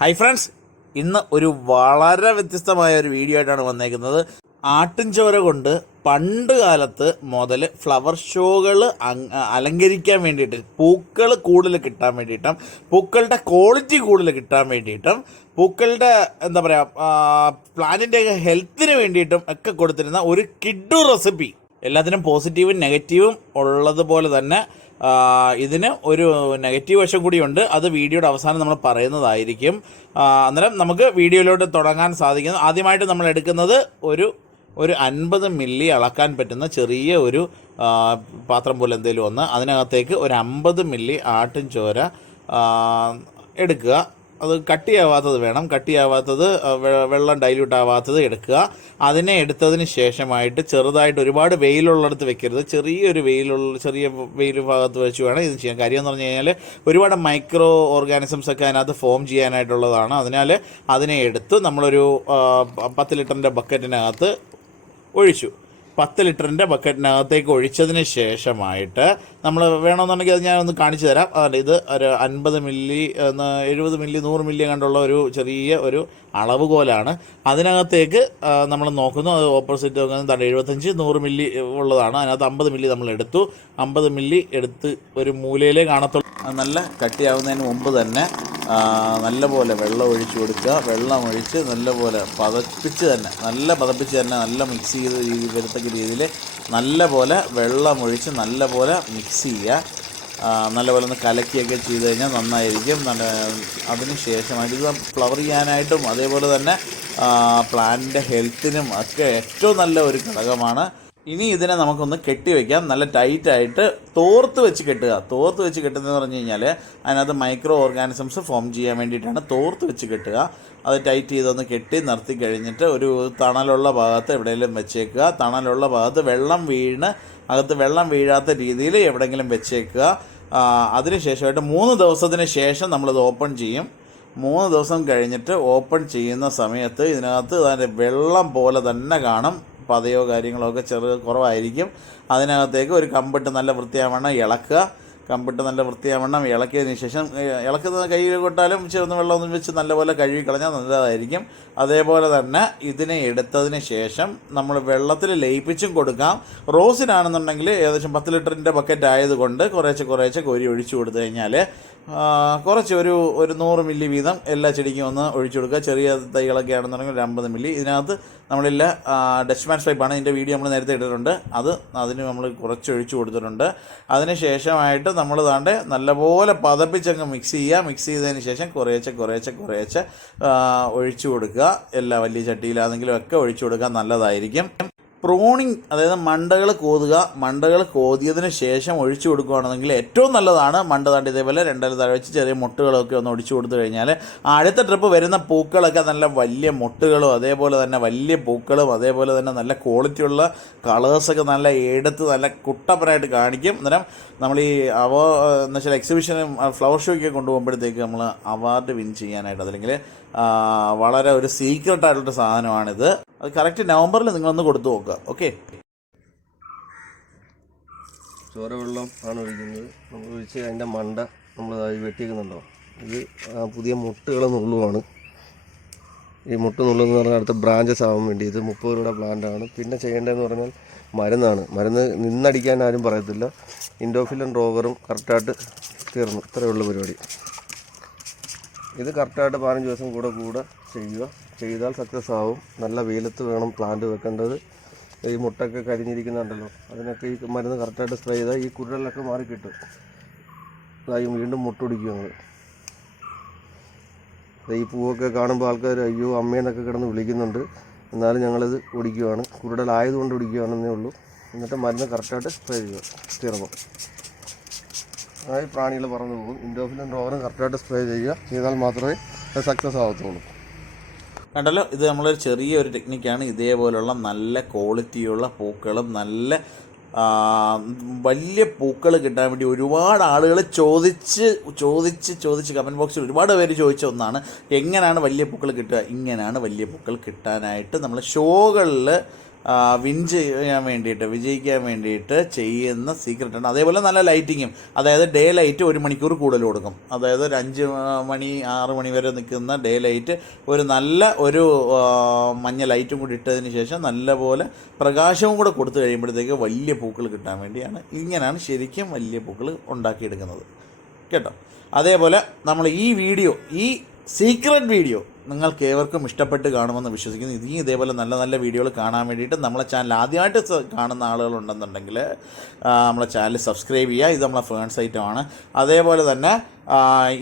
Hi friends, ഇന്ന് ഒരു വളരെ വ്യത്യസ്തമായ ഒരു വീഡിയോ ആയിട്ടാണ് വന്നേക്കുന്നത്. ആട്ടിൻചോര കൊണ്ട് പണ്ട് കാലത്ത് മുതൽ ഫ്ലവർ ഷോകൾ അലങ്കരിക്കാൻ വേണ്ടിയിട്ട്, പൂക്കൾ കൂടുതൽ കിട്ടാൻ വേണ്ടിയിട്ടും, പൂക്കളുടെ ക്വാളിറ്റി കൂടുതൽ കിട്ടാൻ വേണ്ടിയിട്ടും, പൂക്കളുടെ എന്താ പറയുക പ്ലാന്റിൻ്റെ ഹെൽത്തിന് വേണ്ടിയിട്ടും ഒക്കെ കൊടുത്തിരുന്ന ഒരു കിഡു റെസിപ്പി. എല്ലാത്തിനും പോസിറ്റീവും നെഗറ്റീവും ഉള്ളതുപോലെ തന്നെ ഇതിന് ഒരു നെഗറ്റീവ് വശം കൂടിയുണ്ട്. അത് വീഡിയോയുടെ അവസാനം നമ്മൾ പറയുന്നതായിരിക്കും. അന്നേരം നമുക്ക് വീഡിയോയിലോട്ട് തുടങ്ങാൻ സാധിക്കുന്നത്, ആദ്യമായിട്ട് നമ്മൾ എടുക്കുന്നത് ഒരു 50 മില്ലി അളക്കാൻ പറ്റുന്ന ചെറിയ ഒരു പാത്രം പോലെ എന്തെങ്കിലും ഒന്ന്, അതിനകത്തേക്ക് ഒരു 50 മില്ലി ആട്ടിൻചോര എടുക്കുക. അത് കട്ടിയാവാത്തത് വേണം, കട്ടിയാവാത്തത് വെള്ളം ഡൈല്യൂട്ട് ആവാത്തത് എടുക്കുക. അതിനെ എടുത്തതിന് ശേഷമായിട്ട് ചെറുതായിട്ട്, ഒരുപാട് വെയിലുള്ളിടത്ത് വെക്കരുത്, ചെറിയ വെയിൽ ഭാഗത്ത് വെച്ച് വേണം ഇത് ചെയ്യാൻ. കാര്യം എന്ന് പറഞ്ഞു കഴിഞ്ഞാൽ ഒരുപാട് മൈക്രോ ഓർഗാനിസംസ് ഒക്കെ അതിനകത്ത് ഫോം ചെയ്യാനായിട്ടുള്ളതാണ്. അതിനാൽ അതിനെ എടുത്ത് നമ്മളൊരു 10 ലിറ്ററിൻ്റെ ബക്കറ്റിനകത്ത് ഒഴിച്ചു. 10 ലിറ്ററിൻ്റെ ബക്കറ്റിനകത്തേക്ക് ഒഴിച്ചതിന് ശേഷമായിട്ട് നമ്മൾ വേണമെന്നുണ്ടെങ്കിൽ അത് ഞാനൊന്ന് കാണിച്ചു തരാം. ഇത് ഒരു 50 മില്ലി 70 മില്ലി 100 മില്ലി കണ്ടുള്ള ഒരു ചെറിയ ഒരു അളവുകോലാണ്. അതിനകത്തേക്ക് നമ്മൾ നോക്കുന്നു, അത് ഓപ്പോസിറ്റ് നോക്കുന്നത് 75 100 മില്ലി ഉള്ളതാണ്. അതിനകത്ത് 50 മില്ലി നമ്മൾ എടുത്തു. 50 മില്ലി എടുത്ത് ഒരു മൂലയിലേ കാണത്തുള്ളൂ. നല്ല കട്ടിയാവുന്നതിന് മുമ്പ് തന്നെ നല്ലപോലെ വെള്ളം ഒഴിച്ചു കൊടുക്കുക. വെള്ളം ഒഴിച്ച് നല്ലപോലെ പതപ്പിച്ച് തന്നെ നല്ല മിക്സ് ചെയ്ത് വരത്തക്ക രീതിയിൽ നല്ലപോലെ വെള്ളം ഒഴിച്ച് നല്ലപോലെ മിക്സ് ചെയ്യുക. നല്ലപോലെ ഒന്ന് കലക്കിയൊക്കെ ചെയ്ത് കഴിഞ്ഞാൽ നന്നായിരിക്കും. അതിന് ശേഷമായിട്ട് ഇത് ഫ്ലവർ ചെയ്യാനായിട്ടും അതേപോലെ തന്നെ പ്ലാന്റിൻ്റെ ഹെൽത്തിനും ഒക്കെ ഏറ്റവും നല്ല ഒരു ഘടകമാണ്. ഇനി ഇതിനെ നമുക്കൊന്ന് കെട്ടി വയ്ക്കാം. നല്ല ടൈറ്റായിട്ട് തോർത്ത് വെച്ച് കെട്ടുക. തോർത്ത് വെച്ച് കെട്ടുന്നതെന്ന് പറഞ്ഞു കഴിഞ്ഞാൽ അതിനകത്ത് മൈക്രോ ഓർഗാനിസംസ് ഫോം ചെയ്യാൻ വേണ്ടിയിട്ടാണ് തോർത്ത് വെച്ച് കെട്ടുക. അത് ടൈറ്റ് ചെയ്തൊന്ന് കെട്ടി നിർത്തി കഴിഞ്ഞിട്ട് ഒരു തണലുള്ള ഭാഗത്ത് എവിടെയെങ്കിലും വെച്ചേക്കുക. തണലുള്ള ഭാഗത്ത് അകത്ത് വെള്ളം വീഴാത്ത രീതിയിൽ എവിടെയെങ്കിലും വെച്ചേക്കുക. അതിനുശേഷമായിട്ട് 3 ദിവസത്തിന് ശേഷം നമ്മളത് ഓപ്പൺ ചെയ്യും. 3 ദിവസം കഴിഞ്ഞിട്ട് ഓപ്പൺ ചെയ്യുന്ന സമയത്ത് ഇതിനകത്ത് അതിൻ്റെ വെള്ളം പോലെ തന്നെ കാണും. പതയോ കാര്യങ്ങളോ ഒക്കെ കുറവായിരിക്കും. അതിനകത്തേക്ക് ഒരു കമ്പിട്ട് നല്ല വൃത്തിയാവണ്ണം ഇളക്കുക. ഇളക്കിയതിന് ശേഷം, ഇളക്കുന്ന കൈ കൊട്ടാലും ചെറുന്ന് വെള്ളമൊന്നും വെച്ച് നല്ലപോലെ കഴുകി കളഞ്ഞാൽ നല്ലതായിരിക്കും. അതേപോലെ തന്നെ ഇതിനെ എടുത്തതിന് ശേഷം നമ്മൾ വെള്ളത്തിൽ ലയിപ്പിച്ചും കൊടുക്കാം. റോസിനാണെന്നുണ്ടെങ്കിൽ ഏകദേശം 10 ലിറ്ററിൻ്റെ ബക്കറ്റ് ആയതുകൊണ്ട് കുറേശ്ശെ കോരി ഒഴിച്ചു കൊടുത്തു കഴിഞ്ഞാൽ കുറച്ച് ഒരു 100 മില്ലി വീതം എല്ലാ ചെടിക്കും ഒന്ന് ഒഴിച്ചു കൊടുക്കുക. ചെറിയ തൈകളൊക്കെ ആണെന്നുണ്ടെങ്കിൽ ഒരു 50 മില്ലി. ഇതിനകത്ത് നമ്മളില്ല ഡച്ച്മാൻ സ്ട്രൈപ്പാണ്, ഇതിൻ്റെ വീഡിയോ നമ്മൾ നേരത്തെ ഇട്ടിട്ടുണ്ട്. അതിന് നമ്മൾ കുറച്ച് ഒഴിച്ചു കൊടുത്തിട്ടുണ്ട്. അതിന് ശേഷമായിട്ട് നമ്മൾ നല്ലപോലെ പതപ്പിച്ചങ്ങ് മിക്സ് ചെയ്യുക. മിക്സ് ചെയ്തതിന് ശേഷം കുറേശ്ശെ ഒഴിച്ചു കൊടുക്കുക. എല്ലാ വലിയ ചട്ടിയിലാണെങ്കിലും ഒക്കെ ഒഴിച്ചു കൊടുക്കാൻ നല്ലതായിരിക്കും. പ്രൂണിങ്, അതായത് മണ്ടകൾ കോതിയതിന് ശേഷം ഒഴിച്ചു കൊടുക്കുകയാണെന്നെങ്കിൽ ഏറ്റവും നല്ലതാണ്. മണ്ട ഇതേപോലെ 2 താഴെ വെച്ച് ചെറിയ മുട്ടുകളൊക്കെ ഒന്ന് ഒടിച്ചു കൊടുത്തു കഴിഞ്ഞാൽ അടുത്ത ട്രിപ്പ് വരുന്ന പൂക്കളൊക്കെ നല്ല വലിയ മുട്ടുകളും അതേപോലെ തന്നെ വലിയ പൂക്കളും അതേപോലെ തന്നെ നല്ല ക്വാളിറ്റിയുള്ള കളേഴ്സൊക്കെ നല്ല എടുത്ത് നല്ല കുട്ടപ്പനായിട്ട് കാണിക്കും. അന്നേരം നമ്മൾ ഈ എന്ന് വെച്ചാൽ എക്സിബിഷനും ഫ്ലവർ ഷോയ്ക്ക് കൊണ്ടുപോകുമ്പോഴത്തേക്ക് നമ്മൾ അവാർഡ് വിൻ ചെയ്യാനായിട്ട്, അതല്ലെങ്കിൽ വളരെ ഒരു സീക്രട്ടായിട്ടുള്ള സാധനമാണിത്. അത് കറക്റ്റ് നവംബറിൽ നിങ്ങളൊന്ന് കൊടുത്തു നോക്കുക. ഓക്കെ, ചോര വെള്ളം ആണ് ഒഴിക്കുന്നത്. നമ്മൾ ഒഴിച്ച് അതിൻ്റെ മണ്ട നമ്മൾ വെട്ടിക്കുന്നുണ്ടോ, ഇത് പുതിയ മുട്ടുകൾ നുള്ളുവാണ്. ഈ മുട്ട് നുള്ളെന്ന് പറഞ്ഞാൽ അടുത്ത ബ്രാഞ്ചസ് ആവാൻ വേണ്ടി. ഇത് 30 രൂപയുടെ പ്ലാന്റാണ്. പിന്നെ ചെയ്യേണ്ടതെന്ന് പറഞ്ഞാൽ മരുന്ന് നിന്നടിക്കാൻ ആരും പറയത്തില്ല. ഇൻഡോഫിലും റോവറും കറക്റ്റായിട്ട് തീർന്നു. ഇത്രയേ ഉള്ളൂ പരിപാടി. ഇത് കറക്റ്റായിട്ട് 15 ദിവസം കൂടെ ചെയ്താൽ സക്സസ് ആവും. നല്ല വെയിലത്ത് വേണം പ്ലാന്റ് വെക്കേണ്ടത്. ഈ മുട്ടൊക്കെ കരിഞ്ഞിരിക്കുന്നുണ്ടല്ലോ, അതിനൊക്കെ ഈ മരുന്ന് കറക്റ്റായിട്ട് സ്പ്രേ ചെയ്താൽ ഈ കുരുടലൊക്കെ മാറിക്കിട്ടും. അതായി വീണ്ടും മുട്ടൊടിക്കും ഞങ്ങൾ. ഈ പൂവൊക്കെ കാണുമ്പോൾ ആൾക്കാർ അയ്യോ അമ്മയെന്നൊക്കെ കിടന്ന് വിളിക്കുന്നുണ്ട്. എന്നാലും ഞങ്ങളിത് ഒടിക്കുകയാണ്. കുരുടലായതുകൊണ്ട് ഒടിക്കുകയാണെന്നേ ഉള്ളൂ. എന്നിട്ട് മരുന്ന് കറക്റ്റായിട്ട് സ്പ്രേ ചെയ്യുക. തീർന്നു. അതായത് പ്രാണികൾ പറന്നു പോകും. ഇൻഡോഫിലും റോവറും കറക്റ്റായിട്ട് സ്പ്രേ ചെയ്താൽ മാത്രമേ അത് സക്സസ് ആവത്തുള്ളൂ. കണ്ടല്ലോ, ഇത് നമ്മളൊരു ചെറിയൊരു ടെക്നിക്കാണ്. ഇതേപോലുള്ള നല്ല ക്വാളിറ്റിയുള്ള പൂക്കളും നല്ല വലിയ പൂക്കൾ കിട്ടാൻ വേണ്ടി ഒരുപാട് ആളുകൾ ചോദിച്ച് കമൻറ്റ് ബോക്സിൽ ഒരുപാട് പേര് ചോദിച്ച ഒന്നാണ്, എങ്ങനെയാണ് വലിയ പൂക്കൾ കിട്ടുക. ഇങ്ങനെയാണ് വലിയ പൂക്കൾ കിട്ടാനായിട്ട് നമ്മൾ ഷോകളിൽ വിജയിക്കാൻ വേണ്ടിയിട്ട് ചെയ്യുന്ന സീക്രട്ടാണ്. അതേപോലെ നല്ല ലൈറ്റിങ്ങും, അതായത് ഡേ ലൈറ്റ് 1 മണിക്കൂർ കൂടുതൽ കൊടുക്കും. അതായത് ഒരു 5 മണി 6 മണി വരെ നിൽക്കുന്ന ഡേ ലൈറ്റ് ഒരു നല്ല ഒരു മഞ്ഞ ലൈറ്റും കൂടി ഇട്ടതിന് ശേഷം നല്ലപോലെ പ്രകാശവും കൂടെ കൊടുത്തു കഴിയുമ്പോഴത്തേക്ക് വലിയ പൂക്കൾ കിട്ടാൻ വേണ്ടിയാണ്. ഇങ്ങനെയാണ് ശരിക്കും വലിയ പൂക്കൾ ഉണ്ടാക്കിയെടുക്കുന്നത് കേട്ടോ. അതേപോലെ നമ്മൾ ഈ സീക്രട്ട് വീഡിയോ നിങ്ങൾക്ക് ഏവർക്കും ഇഷ്ടപ്പെട്ട് കാണുമെന്ന് വിശ്വസിക്കുന്നു. ഇതേപോലെ നല്ല നല്ല വീഡിയോകൾ കാണാൻ വേണ്ടിയിട്ട് നമ്മളെ ചാനൽ ആദ്യമായിട്ട് കാണുന്ന ആളുകളുണ്ടെന്നുണ്ടെങ്കിൽ നമ്മളെ ചാനൽ സബ്സ്ക്രൈബ് ചെയ്യുക. ഇത് നമ്മളെ ഫേൺ സൈറ്റുമാണ്. അതേപോലെ തന്നെ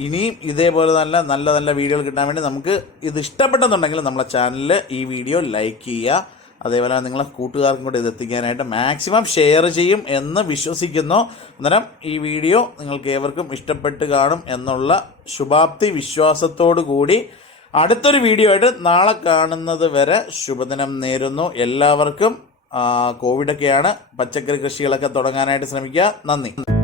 ഇനിയും ഇതേപോലെ നല്ല നല്ല വീഡിയോകൾ കിട്ടാൻ വേണ്ടി നമുക്ക് ഇത് ഇഷ്ടപ്പെട്ടെന്നുണ്ടെങ്കിൽ നമ്മളെ ചാനലിൽ ഈ വീഡിയോ ലൈക്ക് ചെയ്യുക. അതേപോലെ നിങ്ങളെ കൂട്ടുകാർക്കും കൂടെ ഇതെത്തിക്കാനായിട്ട് മാക്സിമം ഷെയർ ചെയ്യും എന്ന് വിശ്വസിക്കുന്നു. അന്നേരം ഈ വീഡിയോ നിങ്ങൾക്ക് ഏവർക്കും ഇഷ്ടപ്പെട്ട് കാണും എന്നുള്ള ശുഭാപ്തി വിശ്വാസത്തോടു കൂടി അടുത്തൊരു വീഡിയോ ആയിട്ട് നാളെ കാണുന്നത് വരെ ശുഭദിനം നേരുന്നു. എല്ലാവർക്കും കോവിഡൊക്കെയാണ്, പച്ചക്കറി കൃഷികളൊക്കെ തുടങ്ങാനായിട്ട് ശ്രമിക്കുക. നന്ദി.